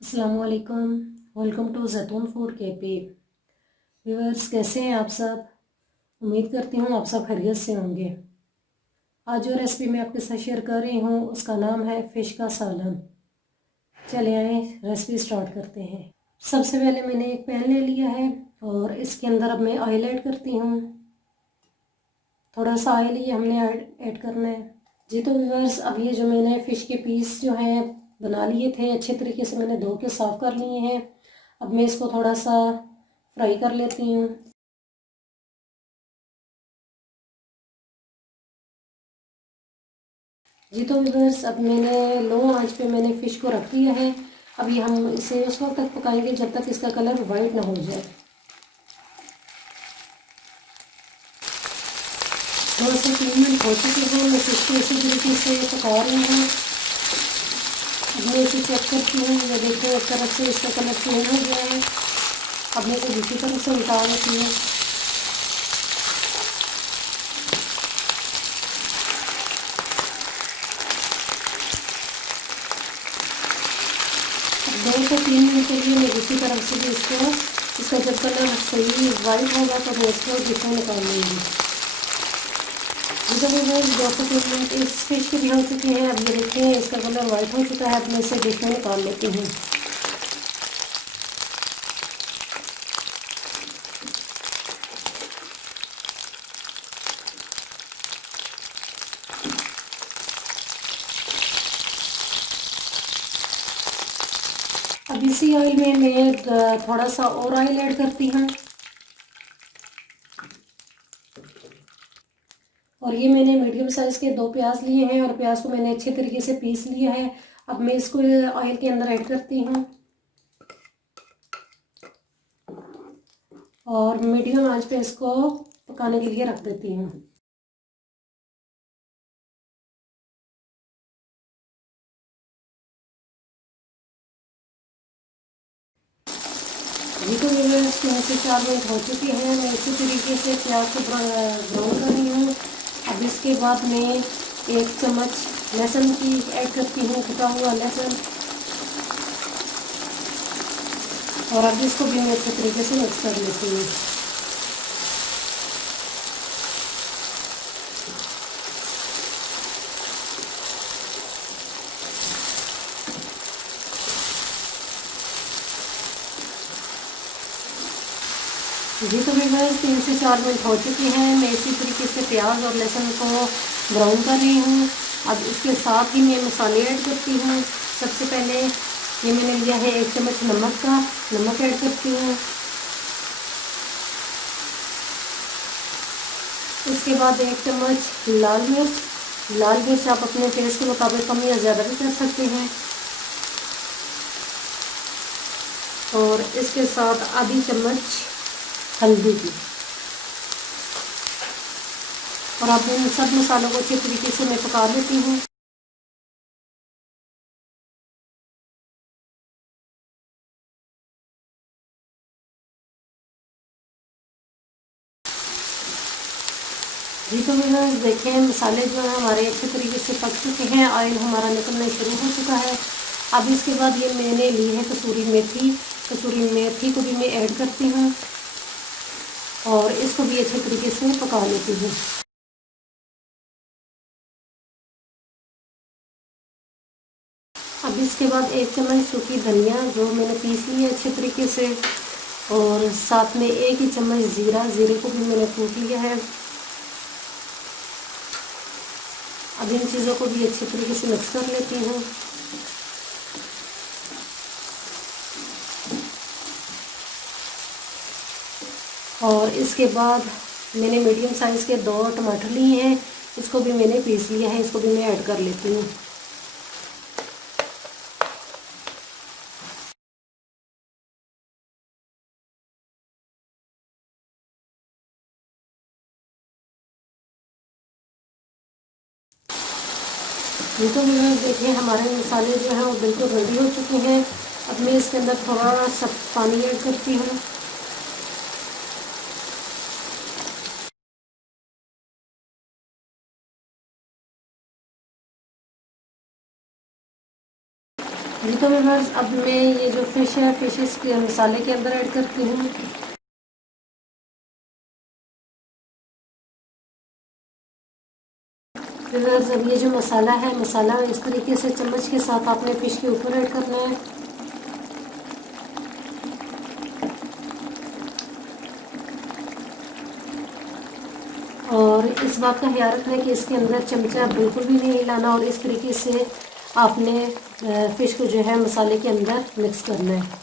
अस्सलामुअलैकुम। Welcome to जैतून food KP. Viewers, कैसे हैं आप सब? उम्मीद करती हूँ आप सब खैरियत से होंगे। आज जो रेसिपी मैं आपके साथ शेयर कर रही हूँ उसका नाम है फ़िश का सालन। चले आए रेसिपी स्टार्ट करते हैं। सबसे पहले मैंने एक पैन ले लिया है और इसके अंदर अब मैं ऑयल ऐड करती हूँ। थोड़ा सा ऑयल ही हमने ऐड करना है जी। तो व्यूअर्स, अब ये जो मैंने फ़िश के पीस जो हैं बना लिए थे, अच्छे तरीके से मैंने धो के साफ़ कर लिए हैं। अब मैं इसको थोड़ा सा फ्राई कर लेती हूँ। जी तो व्यूअर्स, अब मैंने लो आंच पे मैंने फ़िश को रख दिया है। अभी हम इसे उस वक्त तक पकाएंगे जब तक इसका कलर वाइट ना हो जाए। 2 से 3 मिनट हो चुके हैं। मैं फ़िश को इसी तरीके से पका रही हूँ। अब मैं इसे चेक करती हूँ। ये देखो, एक तरफ से इसका कलर चेंज हो गया है। अब मैं इसे दूसरी तरफ से उल्टा लेती हूँ। अब 2 से 3 मिनट के लिए मैं दूसरी तरफ से भी इसका जब कलर सही वाइट होगा तो मैं इसको डिशों निकाल लूँगी। इधर इधर 2 से 3 मिनट इस फिश के भी हो चुके हैं। अब ये देखते हैं इसका कलर वाइट हो चुका है। अब मैं इसे डिश में निकाल लेती हूँ। अब इसी ऑयल में मैं थोड़ा सा और ऑयल ऐड करती हूँ। और ये मैंने मीडियम साइज़ के 2 प्याज लिए हैं और प्याज को मैंने अच्छे तरीके से पीस लिया है। अब मैं इसको ऑयल के अंदर ऐड करती हूँ और मीडियम आंच पे इसको पकाने के लिए रख देती हूँ। अभी तो ये 3 से 4 मिनट हो चुके हैं। मैं इसी तरीके से प्याज को ब्राउन कर रही हूँ। अब इसके बाद मैं 1 चम्मच लहसुन की ऐड करती हूँ, कटा हुआ लहसुन। और अब इसको भी मैं अच्छे तरीके से मिक्स कर लेती हूँ। जी तो मेरे पास 3 से 4 मिनट हो चुके हैं। मैं इसी तरीके से प्याज और लहसुन को ब्राउन कर रही हूँ। अब इसके साथ ही मैं मसाले ऐड करती हूँ। सबसे पहले ये मैंने लिया है 1 चम्मच नमक ऐड करती हूँ। उसके बाद 1 चम्मच लाल मिर्च आप अपने टेस्ट के मुताबिक कम या ज़्यादा भी कर सकते हैं। और इसके साथ आधी चम्मच हल्दी की। और अब इन सब मसालों को अच्छे तरीके से मैं पका लेती हूँ। जी तो व्यूअर्स, देखें मसाले जो है हमारे अच्छे तरीके से पक चुके हैं। ऑयल हमारा निकलना शुरू हो चुका है। अब इसके बाद ये मैंने ली है कसूरी मेथी को भी मैं ऐड करती हूँ और इसको भी अच्छे तरीके से पका लेती हूँ। अब इसके बाद 1 चम्मच सूखी धनिया जो मैंने पीस ली है अच्छे तरीके से, और साथ में 1 ही चम्मच जीरे को भी मैंने कूट लिया है। अब इन चीज़ों को भी अच्छे तरीके से मिक्स कर लेती हूँ। और इसके बाद मैंने मीडियम साइज़ के 2 टमाटर लिए हैं, इसको भी मैंने पीस लिया है। इसको भी मैं ऐड कर लेती हूँ। ये तो मैं देखिए हमारे मसाले जो हैं वो बिल्कुल रेडी हो चुके हैं। अब मैं इसके अंदर थोड़ा सा पानी ऐड करती हूँ। जी तो व्यूअर्स, अब मैं ये जो फिश है, फिश इसके मसाले के अंदर ऐड करती हूँ। व्यूअर्स, अब ये जो मसाला है, मसाला इस तरीके से चम्मच के साथ आपने फिश के ऊपर ऐड करना है। और इस बात का ख्याल रखना है कि इसके अंदर चमचा बिल्कुल भी नहीं हिलाना, और इस तरीके से आपने फ़िश को जो है मसाले के अंदर मिक्स करना है।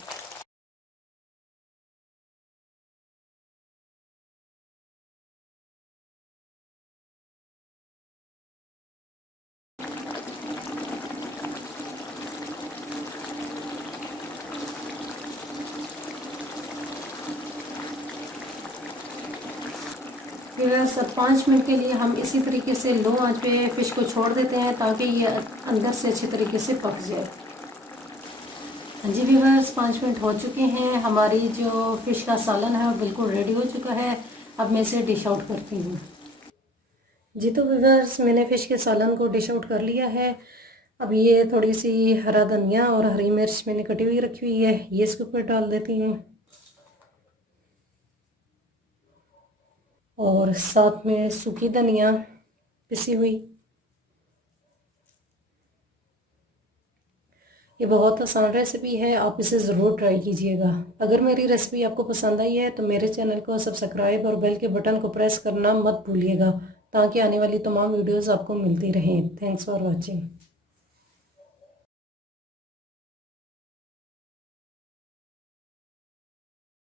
फिर सब 5 मिनट के लिए हम इसी तरीके से लो आंच पे फ़िश को छोड़ देते हैं ताकि ये अंदर से अच्छे तरीके से पक जाए। हाँ जी व्यूअर्स, 5 मिनट हो चुके हैं। हमारी जो फ़िश का सालन है वो बिल्कुल रेडी हो चुका है। अब मैं इसे डिश आउट करती हूँ। जी तो व्यूअर्स, मैंने फ़िश के सालन को डिश आउट कर लिया है। अब ये थोड़ी सी हरा धनिया और हरी मिर्च मैंने कटी हुई रखी हुई है, ये इसके ऊपर डाल देती हूँ। और साथ में सूखी धनिया पिसी हुई। ये बहुत आसान रेसिपी है, आप इसे ज़रूर ट्राई कीजिएगा। अगर मेरी रेसिपी आपको पसंद आई है तो मेरे चैनल को सब्सक्राइब और बेल के बटन को प्रेस करना मत भूलिएगा ताकि आने वाली तमाम वीडियोस आपको मिलती रहें। Thanks for watching.